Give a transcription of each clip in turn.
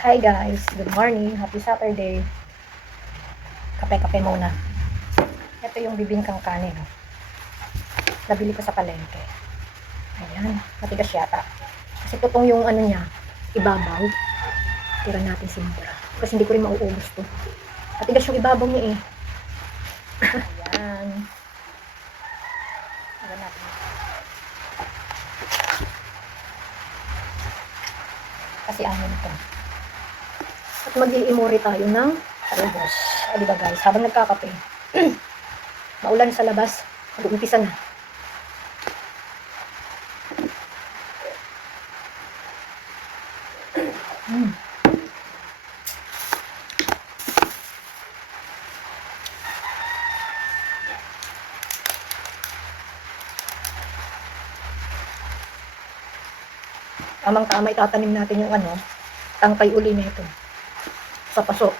Hi guys, good morning, happy Saturday. Kape-kape muna. Ito yung bibingkang kanin. Nabili ko sa palengke. Ayan, matigas yata. Kasi tutong yung ano niya, ibabaw. Tira natin sinubra. Kasi hindi ko rin mauubos to. Matigas yung ibabaw niya eh. Ayan. Tira natin. Kasi amin ito. At mag-iimori tayo ng talbos. O diba guys, habang nagkakape, maulan sa labas, mag-uumpisa na. Tamang-tama itatanim natin yung tangkay uli nito sa paso.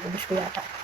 Ubus ko yata.